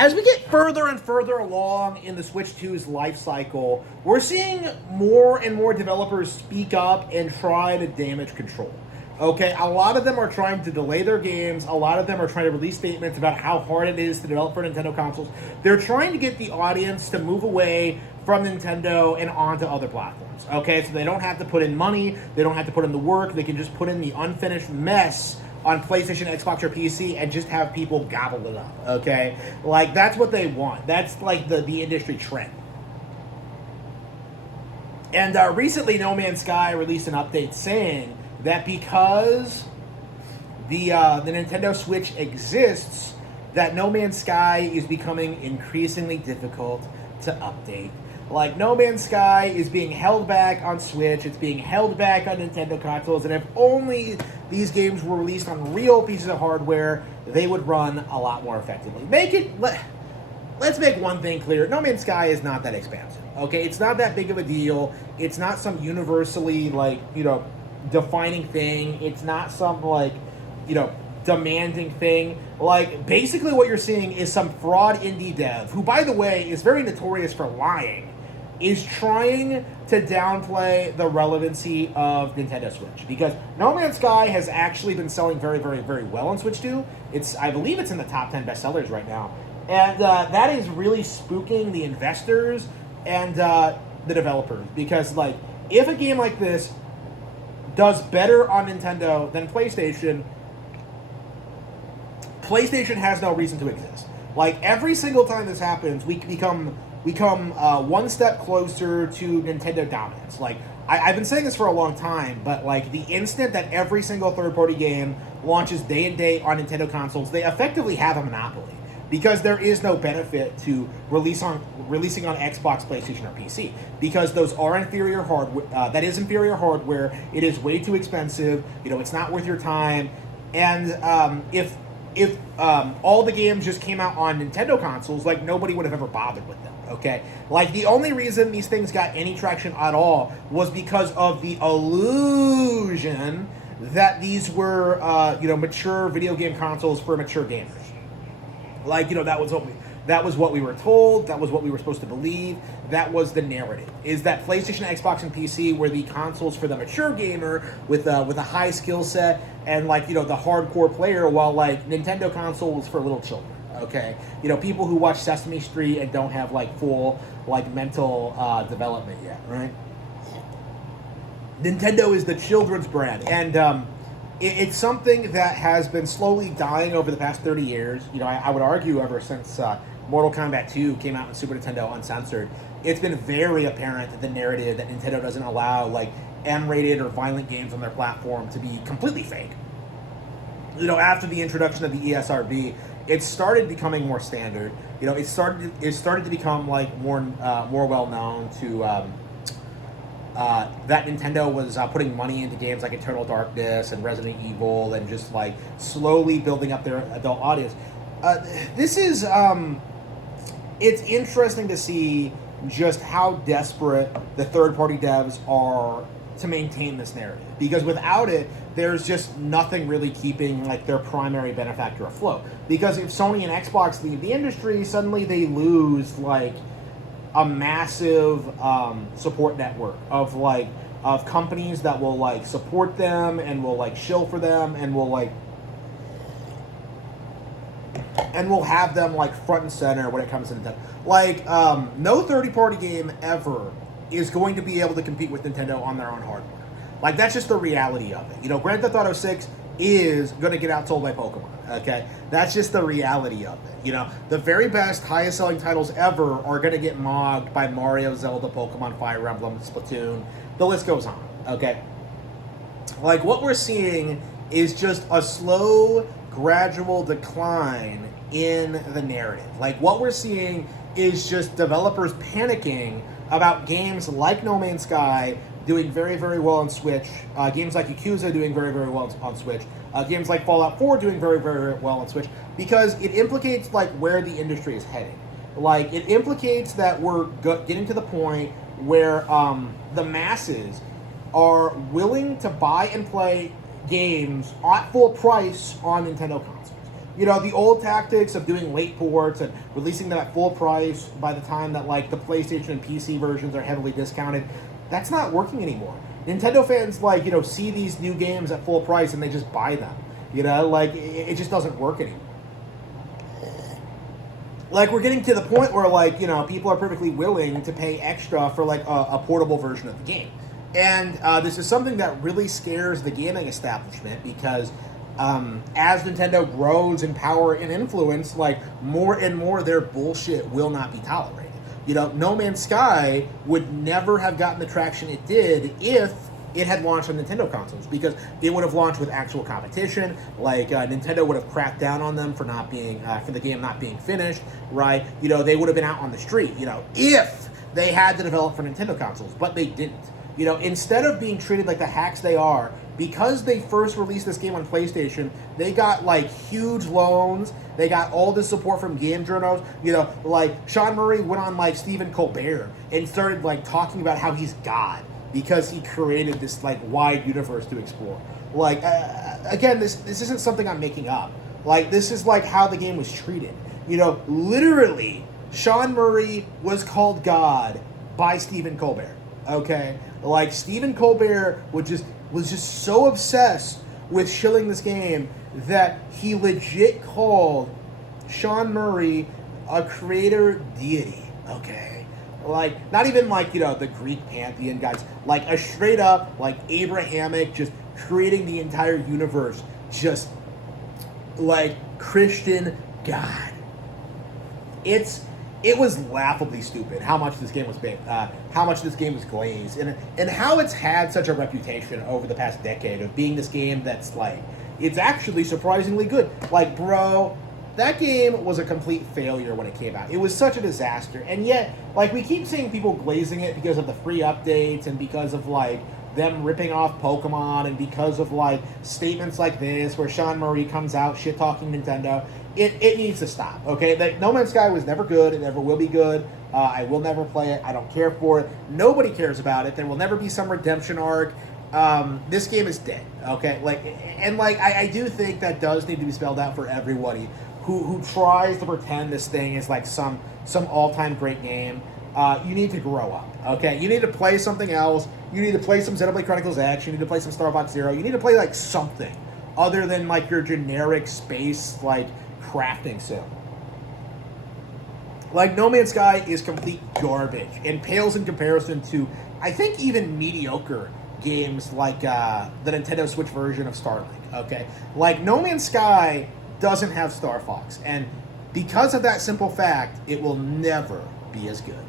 As we get further and further along in the Switch 2's life cycle, we're seeing more and more developers speak up and try to damage control. Okay, a lot of them are trying to delay their games. A lot of them are trying to release statements about how hard it is to develop for Nintendo consoles. They're trying to get the audience to move away from Nintendo and onto other platforms. Okay, so they don't have to put in money, they don't have to put in the work, they can just put in the unfinished mess on PlayStation, Xbox, or PC and just have people gobble it up, okay? Like, that's what they want. That's, like, the industry trend. And recently, No Man's Sky released an update saying that because the Nintendo Switch exists, that No Man's Sky is becoming increasingly difficult to update. Like, No Man's Sky is being held back on Switch, it's being held back on Nintendo consoles, and if only these games were released on real pieces of hardware, they would run a lot more effectively. Let's make one thing clear. No Man's Sky is not that expansive, okay? It's not that big of a deal. It's not some universally, like, defining thing. It's not some, like, demanding thing. Like, basically what you're seeing is some fraud indie dev, who, by the way, is very notorious for lying, is trying to downplay the relevancy of Nintendo Switch. Because No Man's Sky has actually been selling very, very, very well on Switch 2. I believe it's in the top 10 bestsellers right now. And that is really spooking the investors and the developers. Because, like, if a game like this does better on Nintendo than PlayStation has no reason to exist. Like, every single time this happens, we become one step closer to Nintendo dominance. Like, I've been saying this for a long time, but, like, the instant that every single third-party game launches day and date on Nintendo consoles, they effectively have a monopoly. Because there is no benefit to releasing on Xbox, PlayStation, or PC. Because those are inferior hardware. That is inferior hardware. It is way too expensive. It's not worth your time. And if all the games just came out on Nintendo consoles, like, nobody would have ever bothered with them, okay? Like, the only reason these things got any traction at all was because of the illusion that these were, mature video game consoles for mature gamers. Like, that was what we were told, that was what we were supposed to believe, that was the narrative, is that PlayStation, Xbox, and PC were the consoles for the mature gamer with a high skill set and, like, the hardcore player, while, like, Nintendo console was for little children, okay? People who watch Sesame Street and don't have, like, full, like, mental development yet, right? Nintendo is the children's brand, and it's something that has been slowly dying over the past 30 years. I would argue ever since Mortal Kombat 2 came out on Super Nintendo uncensored, it's been very apparent that the narrative that Nintendo doesn't allow, like, M-rated or violent games on their platform to be completely fake. After the introduction of the ESRB, it started becoming more standard. It started to become, like, more well known to that Nintendo was putting money into games like Eternal Darkness and Resident Evil, and just, like, slowly building up their adult audience. This is it's interesting to see just how desperate the third-party devs are to maintain this narrative, because without it, there's just nothing really keeping, like, their primary benefactor afloat. Because if Sony and Xbox leave the industry, suddenly they lose, like, a massive support network of companies that will, like, support them and will, like, shill for them and will have them, like, front and center when it comes to Nintendo. Like, no third-party game ever is going to be able to compete with Nintendo on their own hardware. Like, that's just the reality of it. Grand Theft Auto 6 is going to get outsold by Pokemon, okay? That's just the reality of it. The very best, highest selling titles ever are going to get mogged by Mario, Zelda, Pokemon, Fire Emblem, Splatoon. The list goes on, okay? Like, what we're seeing is just a slow, gradual decline in the narrative. Like, what we're seeing is just developers panicking about games like No Man's Sky doing very, very well on Switch, games like Yakuza doing very, very well on Switch, games like Fallout 4 doing very, very well on Switch, because it implicates, like, where the industry is heading. Like, it implicates that we're getting to the point where the masses are willing to buy and play games at full price on Nintendo consoles. the old tactics of doing late ports and releasing them at full price by the time that like the PlayStation and PC versions are heavily discounted, that's not working anymore. Nintendo fans see these new games at full price and they just buy them. It just doesn't work anymore. Like, we're getting to the point where, people are perfectly willing to pay extra for, a portable version of the game. And this is something that really scares the gaming establishment because as Nintendo grows in power and influence, more and more their bullshit will not be tolerated. No Man's Sky would never have gotten the traction it did if it had launched on Nintendo consoles, because it would have launched with actual competition. Nintendo would have cracked down on them for not being for the game not being finished, right? They would have been out on the street, if they had to develop for Nintendo consoles, but they didn't. Instead of being treated like the hacks they are, because they first released this game on PlayStation, they got huge loans. They got all the support from game journals. Sean Murray went on Stephen Colbert and started talking about how he's God, because he created this wide universe to explore. Again, this isn't something I'm making up. This is how the game was treated. Literally, Sean Murray was called God by Stephen Colbert. Okay, Stephen Colbert was just so obsessed with shilling this game that he legit called Sean Murray a creator deity. Okay. Not even the Greek pantheon guys, a straight up Abrahamic, just creating the entire universe, just Christian God. It was laughably stupid how much this game was glazed, and how it's had such a reputation over the past decade of being this game that's it's actually surprisingly good. Bro, that game was a complete failure when it came out. It was such a disaster. And yet, we keep seeing people glazing it because of the free updates and because of, them ripping off Pokemon and because of, statements like this where Sean Murray comes out shit-talking Nintendo. It needs to stop, okay? No Man's Sky was never good. It never will be good. I will never play it. I don't care for it. Nobody cares about it. There will never be some redemption arc. This game is dead, okay? I do think that does need to be spelled out for everybody who tries to pretend this thing is some all-time great game. You need to grow up, okay? You need to play something else. You need to play some Xenoblade Chronicles X. You need to play some Starbox Zero. You need to play something other than your generic space crafting sim. No Man's Sky is complete garbage and pales in comparison to, I think, even mediocre games the Nintendo Switch version of Starlink, okay? No Man's Sky doesn't have Star Fox, and because of that simple fact, it will never be as good.